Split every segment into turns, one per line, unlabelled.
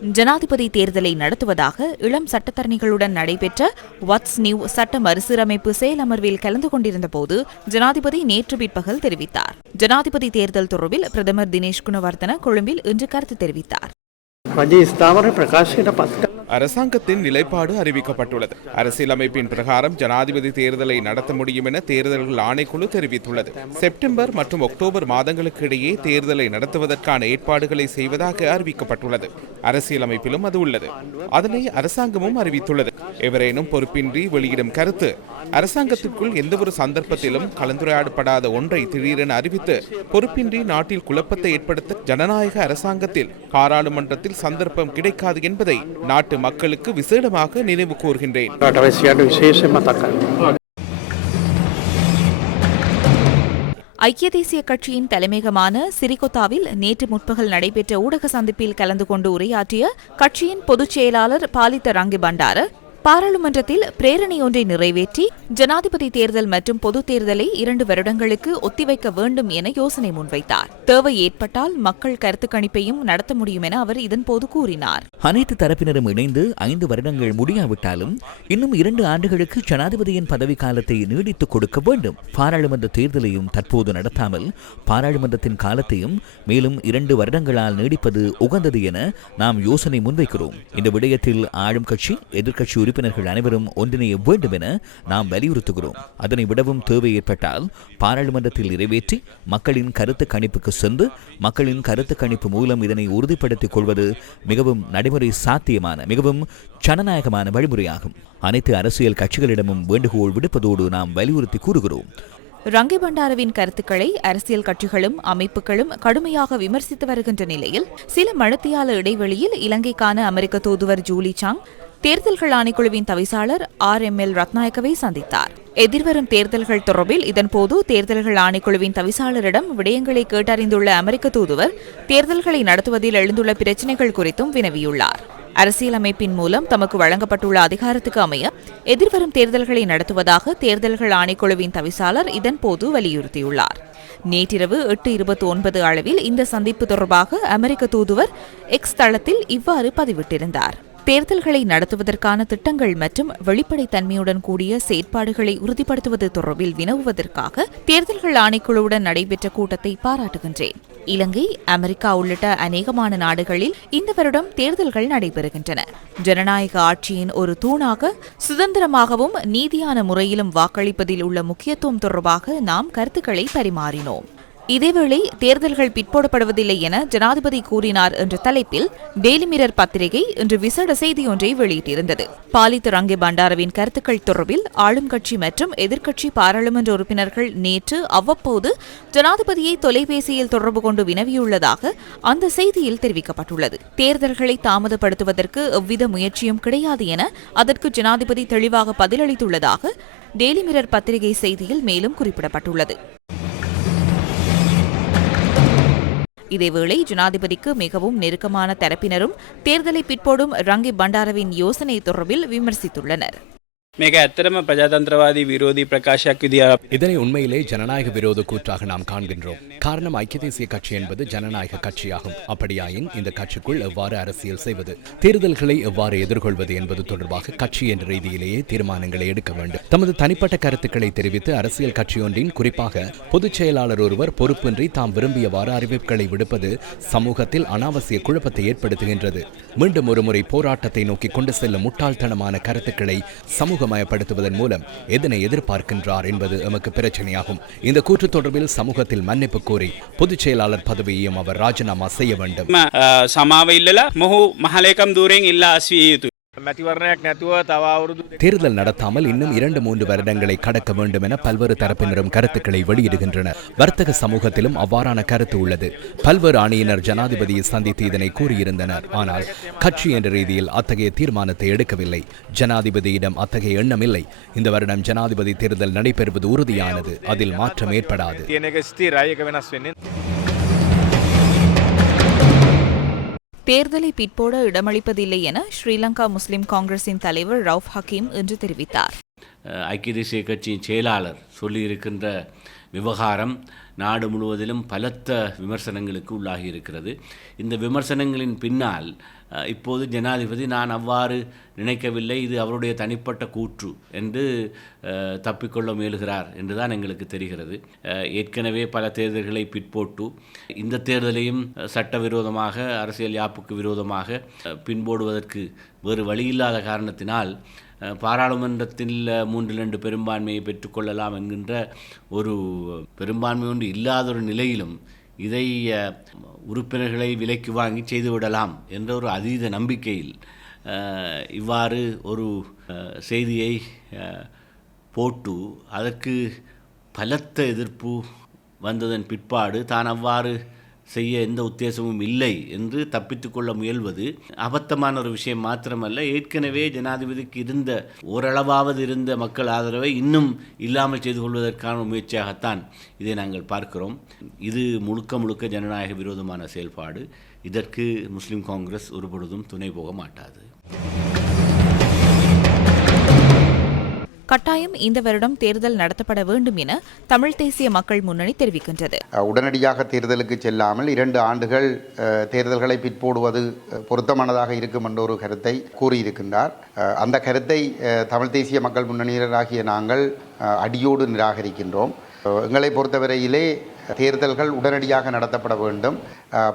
ஜனாதிபதி தேர்தலை நடத்துவதாக இளம் சட்டத்தரணிகளுடன் நடைபெற்ற வாட்ஸ் நியூ சட்ட மறுசீரமைப்பு செயல் அமர்வில் கலந்து கொண்டிருந்தபோது ஜனாதிபதி நேற்று பிற்பகல் தெரிவித்தார். ஜனாதிபதி தேர்தல் தொடர்பில் பிரதமர் தினேஷ் குணவர்தன கொழும்பில் இன்று கருத்து தெரிவித்தார்.
அரசாங்கத்தின் நிலைப்பாடு அறிவிக்கப்பட்டுள்ளது. அரசியலமைப்பின் பிரகாரம் ஜனாதிபதி தேர்தலை நடத்த முடியும் என தேர்தல்கள் ஆணைக்குழு தெரிவித்துள்ளது. செப்டம்பர் மற்றும் அக்டோபர் மாதங்களுக்கு இடையே தேர்தலை நடத்துவதற்கான ஏற்பாடுகளை செய்வதாக அறிவிக்கப்பட்டுள்ளது. அரசியலமைப்பிலும் அது உள்ளது. அதனை அரசாங்கமும் அறிவித்துள்ளது. எவரேனும் பொறுப்பின்றி வெளியிடும் கருத்து அரசாங்கத்திற்குள் எந்தவொரு சந்தர்ப்பத்திலும் கலந்துரையாடப்படாத ஒன்றை திடீரென அறிவித்து பொறுப்பின்றி நாட்டில் குழப்பத்தை ஏற்படுத்த ஜனநாயக அரசாங்கத்தில் பாராளுமன்றத்தில் சந்தர்ப்பம் கிடைக்காது என்பதை நாட்டு மக்களுக்கு விசேடமாக நினைவு
கூறுகின்றேன்
ஐக்கிய தேசிய கட்சியின் தலைமையகமான சிரிகொத்தாவில் நேற்று முற்பகல் நடைபெற்ற ஊடக சந்திப்பில் கலந்து கொண்டு உரையாற்றிய கட்சியின் பொதுச் செயலாளர் பாலித்த ரங்கி பண்டார பாராளுமன்றத்தில் பிரேரணை ஒன்றை நிறைவேற்றி ஜனாதிபதி தேர்தல் மற்றும் பொதுத் தேர்தலை இரண்டு வருடங்களுக்கு ஒத்திவைக்க வேண்டும் என யோசனை முன்வைத்தார். தேவை ஏற்பட்டால் மக்கள் கருத்து கணிப்பையும் நடத்த முடியும் என அவர் இதன்போது கூறினார்.
அனைத்து தரப்பினரும் இணைந்து ஐந்து வருடங்கள் முடியாவிட்டாலும் இன்னும் இரண்டு ஆண்டுகளுக்கு ஜனாதிபதியின் பதவி காலத்தை நீடித்துக் கொடுக்க வேண்டும். பாராளுமன்ற தேர்தலையும் தற்போது நடத்தாமல் பாராளுமன்றத்தின் காலத்தையும் மேலும் இரண்டு வருடங்களால் நீடிப்பது உகந்தது என நாம் யோசனை முன்வைக்கிறோம். இந்த விடயத்தில் ஆளும் கட்சி எதிர்கட்சி உறுப்பினர்கள் அனைவரும் ஒன்றிணைய வேண்டும் என நாம் வலியுறுத்துகிறோம். அதனை விடவும் தேவை ஏற்பட்டால் பாராளுமன்றத்தில் நிறைவேற்றி மக்களின் கருத்து கணிப்புக்கு சென்று மக்களின் கருத்து கணிப்பு மூலம் இதனை உறுதிப்படுத்திக் கொள்வது மிகவும் நடைமுறை சாத்தியமான மிகவும் ஜனநாயகமான வழிமுறையாகும். அனைத்து அரசியல் கட்சிகளிடமும் வேண்டுகோள் விடுப்பதோடு நாம் வலியுறுத்தி கூறுகிறோம்.
ரங்கி பண்டாரவின் கருத்துக்களை அரசியல் கட்சிகளும் அமைப்புகளும் கடுமையாக விமர்சித்து வருகின்ற நிலையில் சில மழத்தியால இடைவெளியில் இலங்கைக்கான அமெரிக்க தூதுவர் ஜூலி சாங் தேர்தல்கள் ஆணைக்குழுவின் தவிசாளர் ஆர் எம் எல் ரத்நாயக்கவை சந்தித்தார். எதிர்வரும் தேர்தல்கள் தொடர்பில் இதன்போது தேர்தல்கள் ஆணைக்குழுவின் தவிசாளரிடம் விடயங்களை கேட்டறிந்துள்ள அமெரிக்க தூதுவர் தேர்தல்களை நடத்துவதில் எழுந்துள்ள பிரச்சினைகள் குறித்தும் வினவியுள்ளார். அரசியலமைப்பின் மூலம் தமக்கு வழங்கப்பட்டுள்ள அதிகாரத்துக்கு அமைய எதிர்வரும் தேர்தல்களை நடத்துவதாக தேர்தல்கள் ஆணைக்குழுவின் தவிசாளர் இதன்போது வலியுறுத்தியுள்ளார். நேற்றிரவு எட்டு இருபத்தி ஒன்பது அளவில் இந்த சந்திப்பு தொடர்பாக அமெரிக்க தூதுவர் எக்ஸ் தளத்தில் இவ்வாறு பதிவிட்டிருந்தார். தேர்தல்களை நடத்துவதற்கான திட்டங்கள் மற்றும் வெளிப்படைத்தன்மையுடன் கூடிய செயற்பாடுகளை உறுதிப்படுத்துவது தொடர்பில் வினவுவதற்காக தேர்தல்கள் ஆணைக்குழுவுடன் நடைபெற்ற கூட்டத்தை பாராட்டுகின்றேன். இலங்கை அமெரிக்கா உள்ளிட்ட அநேகமான நாடுகளில் இந்த வருடம் தேர்தல்கள் நடைபெறுகின்றன. ஜனநாயக ஆட்சியின் ஒரு தூணாக சுதந்திரமாகவும் நீதியான முறையிலும் வாக்களிப்பதில் உள்ள முக்கியத்துவம் தொடர்பாக நாம் கருத்துக்களை பரிமாறினோம். இதேவேளை தேர்தல்கள் பிற்போடப்படுவதில்லை என ஜனாதிபதி கூறினார் என்ற தலைப்பில் டெய்லி மிரர் பத்திரிகை இன்று விசேட செய்தியொன்றை வெளியிட்டிருந்தது. பாலித் ரங்கே பண்டாரவின் கருத்துக்கள் தொடர்பில் ஆளும் கட்சி மற்றும் எதிர்க்கட்சி பாராளுமன்ற உறுப்பினர்கள் நேற்று அவ்வப்போது ஜனாதிபதியை தொலைபேசியில் தொடர்பு கொண்டு வினவியுள்ளதாக அந்த செய்தியில் தெரிவிக்கப்பட்டுள்ளது. தேர்தல்களை தாமதப்படுத்துவதற்கு எவ்வித முயற்சியும் கிடையாது என அதற்கு ஜனாதிபதி தெளிவாக பதிலளித்துள்ளதாக டெய்லி மிரர் பத்திரிகை செய்தியில் மேலும் குறிப்பிடப்பட்டுள்ளது. இதேவேளை ஜனாதிபதிக்கு மிகவும் நெருக்கமான தரப்பினரும் தேர்தலை பிற்போடும் ரங்கி பண்டாரவின் யோசனை தொடர்பில் விமர்சித்துள்ளனர்.
மிக அத்திரம பிரஜாதந்திரவாதி விரோதி பிரகாஷ்
இதனை உண்மையிலே ஜனநாயக விரோத கூற்றாக நாம் காண்கின்றோம். காரணம் ஐக்கிய தேசிய கட்சி என்பது ஜனநாயக கட்சியாகும். அப்படியாயின் இந்த கட்சிக்குள் எவ்வாறு அரசியல் செய்வது? தேர்தல்களை எவ்வாறு எதிர்கொள்வது என்பது தொடர்பாக கட்சி என்ற ரீதியிலேயே தீர்மானங்களை எடுக்க வேண்டும். தமது தனிப்பட்ட கருத்துக்களை தெரிவித்து அரசியல் கட்சியொன்றின் குறிப்பாக பொதுச் செயலாளர் ஒருவர் பொறுப்பின்றி தாம் விரும்பியவாறு அறிவிப்புகளை விடுப்பது சமூகத்தில் அனாவசிய குழப்பத்தை ஏற்படுத்துகின்றது. மீண்டும் ஒருமுறை போராட்டத்தை நோக்கி கொண்டு செல்லும் முட்டாள்தனமான கருத்துக்களை சமூகம் ஆக்கமயப்படுத்துவதன் மூலம் எதனை எதிர்பார்க்கின்றார் என்பது எமக்கு பிரச்சனையாகும். இந்த கூற்று தொடர்பில் சமூகத்தில் மன்னிப்பு கோரி பொதுச் செயலாளர் பதவியையும் அவர் ராஜினாமா செய்ய வேண்டும்.
சமாவை இல்லல மஹு
மஹலேக்கம் தூரேங் இல்ல அஸ்வியது
தேர்தல் நடத்தாமல் இன்னும் இரண்டு மூன்று வருடங்களை கடக்க வேண்டும் என பல்வேறு தரப்பினரும் கருத்துக்களை வெளியிடுகின்றனர். வர்த்தக சமூகத்திலும் அவ்வாறான கருத்து உள்ளது. பல்வேறு அணியினர் ஜனாதிபதியை சந்தித்து இதனை கூறியிருந்தனர். ஆனால் கட்சி என்ற ரீதியில் அத்தகைய தீர்மானத்தை எடுக்கவில்லை. ஜனாதிபதியிடம் அத்தகைய எண்ணம் இல்லை. இந்த வருடம் ஜனாதிபதி தேர்தல் நடைபெறுவது உறுதியானது. அதில் மாற்றம் ஏற்படாது.
தேர்தலை பிற்போட இடமளிப்பதில்லை என ஸ்ரீலங்கா முஸ்லிம் காங்கிரசின் தலைவர் ரவுஃப் ஹக்கீம் இன்று தெரிவித்தார்.
ஐக்கிய தேசிய கட்சியின் செயலாளர் சொல்லியிருக்கின்ற விவகாரம் நாடு முழுவதிலும் பலத்த விமர்சனங்களுக்கு உள்ளாகி இருக்கிறது. இந்த விமர்சனங்களின் பின்னால் இப்போது ஜனாதிபதி நான் அவ்வாறு நினைக்கவில்லை இது அவருடைய தனிப்பட்ட கூற்று என்று அஹ், தப்பிக்கொள்ள முயலுகிறார் என்றுதான் எங்களுக்கு தெரிகிறது. ஏற்கனவே பல தேர்தல்களை பிற்போட்டு இந்த தேர்தலையும் சட்டவிரோதமாக அரசியல் யாப்புக்கு விரோதமாக பின்போடுவதற்கு வேறு வழியில்லாத காரணத்தினால் பாராளுமன்றத்தில் மூன்று ரெண்டு பெரும்பான்மையை பெற்றுக்கொள்ளலாம் என்கின்ற ஒரு பெரும்பான்மை ஒன்று இல்லாத ஒரு நிலையிலும் இதை உறுப்பினர்களை விலைக்கு வாங்கி செய்துவிடலாம் என்ற ஒரு அதீத நம்பிக்கையில் இவ்வாறு ஒரு செய்தியை போட்டு அதற்கு பலத்த எதிர்ப்பு வந்ததன் பிற்பாடு தான் அவ்வாறு செய்ய எந்த உத்தேசமும் இல்லை என்று தப்பித்துக்கொள்ள முயல்வது அபத்தமான ஒரு விஷயம் மாத்திரமல்ல. ஏற்கனவே ஜனாதிபதிக்கு இருந்த ஓரளவாவது இருந்த மக்கள் ஆதரவை இன்னும் இல்லாமல் செய்து கொள்வதற்கான முயற்சியாகத்தான் இதை நாங்கள் பார்க்கிறோம். இது முழுக்க முழுக்க ஜனநாயக விரோதமான செயல்பாடு. இதற்கு முஸ்லிம் காங்கிரஸ் ஒருபொழுதும் துணை போக மாட்டாது.
கட்டாயம் இந்த வருடம் தேர்தல் நடத்தப்பட வேண்டும் என தமிழ் தேசிய மக்கள் முன்னணி தெரிவிக்கின்றது.
உடனடியாக தேர்தலுக்கு செல்லாமல் இரண்டு ஆண்டுகள் தேர்தல்களை பிற்போடுவது பொருத்தமானதாக இருக்கும் என்ற ஒரு கருத்தை கூறியிருக்கின்றார். அந்த கருத்தை தமிழ் தேசிய மக்கள் முன்னணியினராகிய நாங்கள் அடியோடு நிராகரிக்கின்றோம். எங்களை பொறுத்தவரையிலே தேர்தல்கள் உடனடியாக நடத்தப்பட வேண்டும்.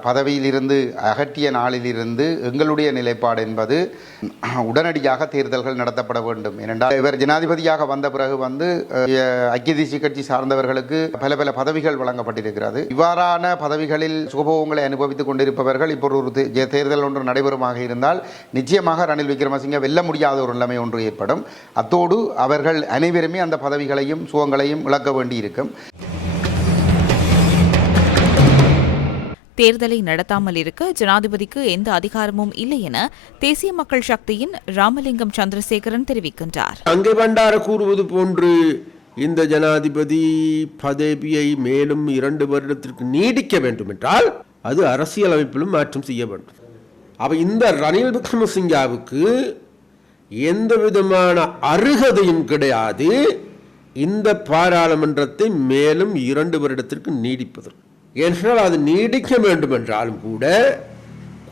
பதவியிலிருந்து அகற்றிய நாளிலிருந்து எங்களுடைய நிலைப்பாடு என்பது உடனடியாக தேர்தல்கள் நடத்தப்பட வேண்டும். ஏனென்றால் இவர் ஜனாதிபதியாக வந்த பிறகு வந்து ஐக்கிய தேசிய கட்சி சார்ந்தவர்களுக்கு பல பல பதவிகள் வழங்கப்பட்டிருக்கிறது. இவ்வாறான பதவிகளில் சுகபோகங்களை அனுபவித்துக் கொண்டிருப்பவர்கள் இப்போ ஒரு தே- தேர்தல் ஒன்று நடைபெறுமாக இருந்தால் நிச்சயமாக ரணில் விக்ரமசிங்க வெல்ல முடியாத ஒரு நிலைமை ஒன்று ஏற்படும். அத்தோடு அவர்கள் அனைவருமே அந்த பதவிகளையும் சுகங்களையும் இழக்க வேண்டியிருக்கும்.
தேர்தலை நடத்தாமல் இருக்க ஜனாதிபதிக்கு எந்த அதிகாரமும் இல்லை என தேசிய மக்கள் சக்தியின் ராமலிங்கம் சந்திரசேகரன் தெரிவிக்கின்றார்.
அங்கே பண்டார கூறுவது போன்று இந்த ஜனாதிபதி பதவியை மேலும் இரண்டு வருடத்திற்கு நீடிக்க வேண்டும் என்றால் அது அரசியலமைப்பிலும் மாற்றம் செய்ய வேண்டும். அப்ப இந்த ரணில் விக்ரமசிங்காவுக்கு எந்த விதமான அருகதையும் கிடையாது. இந்த பாராளுமன்றத்தை மேலும் இரண்டு வருடத்திற்கு நீடிப்பதற்கு. ஏனென்றால் அது நீடிக்க வேண்டும் என்றாலும் கூட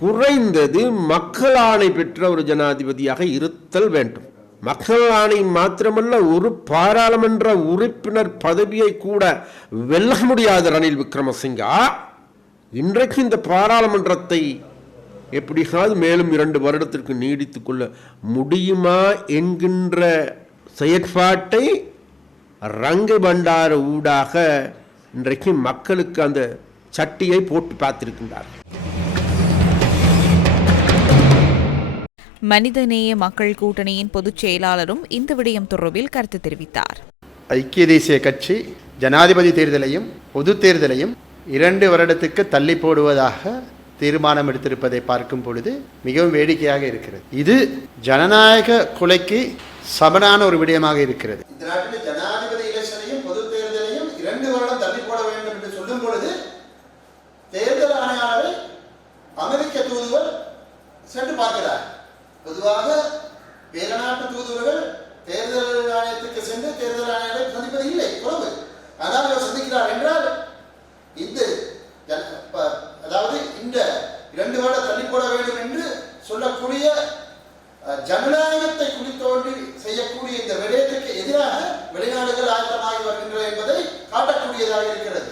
குறைந்தது மக்கள் ஆணை பெற்ற ஒரு ஜனாதிபதியாக இருத்தல் வேண்டும். மக்கள் ஆணை மாத்திரமல்ல ஒரு பாராளுமன்ற உறுப்பினர் பதவியை கூட வெல்ல முடியாத ரணில் விக்ரமசிங்கா. இன்றைக்கு இந்த பாராளுமன்றத்தை எப்படியாவது மேலும் இரண்டு வருடத்திற்கு நீடித்துக்கொள்ள முடியுமா என்கின்ற செயற்பாட்டை ரங்கு பண்டார ஊடாக இன்றைக்கு மக்களுக்கு அந்த சட்டியை போட்டு பார்த்திருக்கின்றார்.
மனிதநேய மக்கள் கூட்டணியின் பொதுச் செயலாளரும் இந்த விடயம் தொடர்பில் கருத்து தெரிவித்தார்.
ஐக்கிய தேசிய கட்சி ஜனாதிபதி தேர்தலையும் பொது தேர்தலையும் இரண்டு வருடத்துக்கு தள்ளி போடுவதாக தீர்மானம் எடுத்திருப்பதை பார்க்கும் பொழுது மிகவும் வேடிக்கையாக இருக்கிறது. இது ஜனநாயக கொலைக்கு சமனான ஒரு விடயமாக இருக்கிறது
இந்த நாட்டில் ஜனாதிபதி எலெக்ஷனையும் பொது தேர்தலையும் இரண்டு வருடம் தள்ளி போட வேண்டும் என்று சொல்லும் பொழுது தேர்தல் ஆணையாளரை அமெரிக்க தூதுவர் சென்று பார்க்கிறார் பொதுவாக வேற நாட்டு தேர்தல் ஆணையத்துக்கு சென்று தேர்தல் ஆணையரை சந்திப்பது இல்லை. குறைவு அதான் அவர் சந்திக்கிறார் என்றால் இந்த அதாவது இந்த இரண்டு வருடம் தள்ளி போட வேண்டும் என்று சொல்லக்கூடிய ஜனநாயகத்தை குறித்தோன்றி செய்யக்கூடிய இந்த விடயத்திற்கு எதிராக வெளிநாடுகள் ஆயத்தமாகி வருகின்றன என்பதை காட்டக்கூடியதாக இருக்கிறது.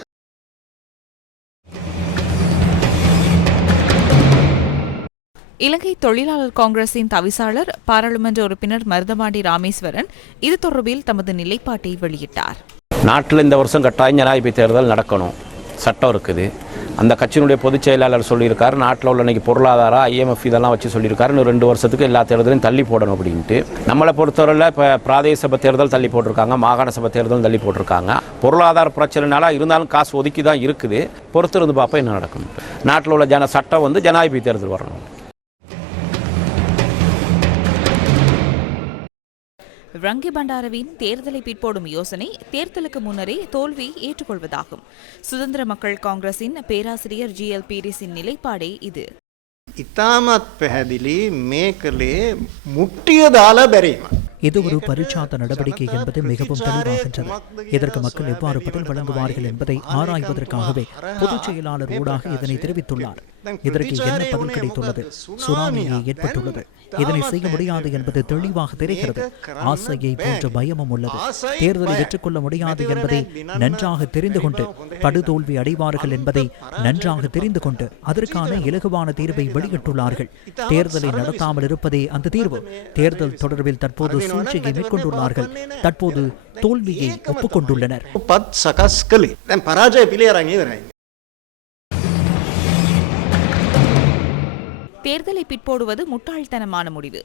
இலங்கை தொழிலாளர் காங்கிரசின் தவிசாளர் பாராளுமன்ற உறுப்பினர் மருதமாண்டி ராமேஸ்வரன் இது தொடர்பில் தமது நிலைப்பாட்டை வெளியிட்டார்.
நாட்டில் இந்த வருஷம் கட்டாயம் ஜனாதிபதி தேர்தல் நடக்கணும். சட்டம் இருக்குது. அந்த கட்சியினுடைய பொதுச் செயலாளர் சொல்லியிருக்காரு நாட்டில் உள்ள இன்னைக்கு பொருளாதாரம் ஐஎம்எஃப் இதெல்லாம் வச்சு சொல்லியிருக்காரு இன்னும் ரெண்டு வருஷத்துக்கு எல்லா தேர்தலையும் தள்ளி போடணும் அப்படின்ட்டு. நம்மளை பொறுத்தவரையில் இப்போ பிராதேச சபை தேர்தல் தள்ளி போட்டிருக்காங்க மாகாண சபை தேர்தல் தள்ளி போட்டிருக்காங்க. பொருளாதார பிரச்சனைனால இருந்தாலும் காசு ஒதுக்கி தான் இருக்குது. பொறுத்திருந்து பார்ப்போம் என்ன நடக்கும். நாட்டில் உள்ள ஜன சட்டம் வந்து ஜனாதிபதி தேர்தல் வரணும்.
ரங்கி பண்டாரவின் தேர்தலை பிற்போடும் யோசனை தேர்தலுக்கு முன்னரே தோல்வி ஏற்றுக்கொள்வதாகும். சுதந்திர மக்கள் காங்கிரசின் பேராசிரியர் ஜி எல் பீரிஸின் நிலைப்பாடே இது.
ඉතාමත් පැහැදිලි මේ කළේ මුට්ටිය දාලා බැරීම.
இது ஒரு பரிச்சாத்த நடவடிக்கை என்பது மிகவும் தெளிவாகின்றது இதற்கு மக்கள் எவ்வாறு பதில் வழங்குவார்கள் என்பதை ஆராய்வதற்காகவே பொதுச் செயலாளர் ஊடாக இதனை தெரிவித்துள்ளார் இதற்கு என்ன பதில் கிடைத்துள்ளது சுனாமியே ஏற்பட்டுள்ளது இதனை செய்ய முடியாது என்பது தெளிவாக தெரிகிறது ஆசையை போன்ற பயமும் உள்ளது தேர்தலை வெற்றுக்கொள்ள முடியாது என்பதை நன்றாக தெரிந்து கொண்டு படுதோல்வி அடைவார்கள் என்பதை நன்றாக தெரிந்து கொண்டு அதற்கான இலகுவான தீர்வை வெளியிட்டுள்ளார்கள் தேர்தலை நடத்தாமல் இருப்பதே அந்த தீர்வு. தேர்தல் தொடர்பில் தற்போது சூழ்ச்சியை மேற்கொண்டுள்ளார்கள் தற்போது தோல்வியை ஒப்புக்கொண்டுள்ளனர்.
தேர்தலை பிற்போடுவது முட்டாள்தனமான முடிவு.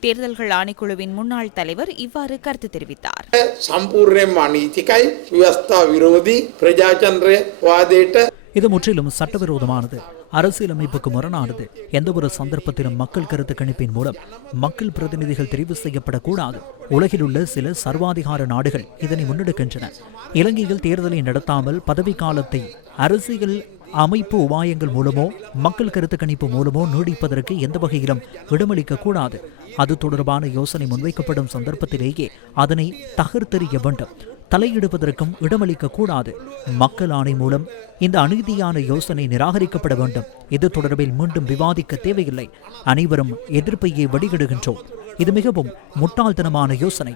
தேர்தல்கள் ஆணைக்குழுவின் முன்னாள் தலைவர் இவ்வாறு கருத்து தெரிவித்தார்.
சம்பூர்ணம் அநீதிகாய் விவஸ்தா விரோதி பிரஜாச்சந்திர வாதேட்ட
இது முற்றிலும் சட்டவிரோதமானது. அரசியலமைப்புக்கு முரணானது. எந்த ஒரு சந்தர்ப்பத்திலும் மக்கள் கருத்து கணிப்பின் மூலம் மக்கள் பிரதிநிதிகள் தெரிவு செய்யப்படக்கூடாது. உலகில் உள்ள சில சர்வாதிகார நாடுகள் இதனை முன்னெடுக்கின்றன. இலங்கையில் தேர்தலை நடத்தாமல் பதவிக்காலத்தை அரசியல் அமைப்பு உபாயங்கள் மூலமோ மக்கள் கருத்து கணிப்பு மூலமோ நீடிப்பதற்கு எந்த வகையிலும் இடமளிக்க கூடாது அது தொடர்பான யோசனை முன்வைக்கப்படும் சந்தர்ப்பத்திலேயே அதனை தகர்த்தெறிய வேண்டும். தலையிடுவதற்கும் இடமளிக்க கூடாது மக்கள் ஆணை மூலம் இந்த அநீதியான யோசனை நிராகரிக்கப்பட வேண்டும். இது தொடர்பில் மீண்டும் விவாதிக்க தேவையில்லை. அனைவரும் எதிர்ப்பையே வெளியிடுகின்றோம் இது மிகவும் முட்டாள்தனமான யோசனை.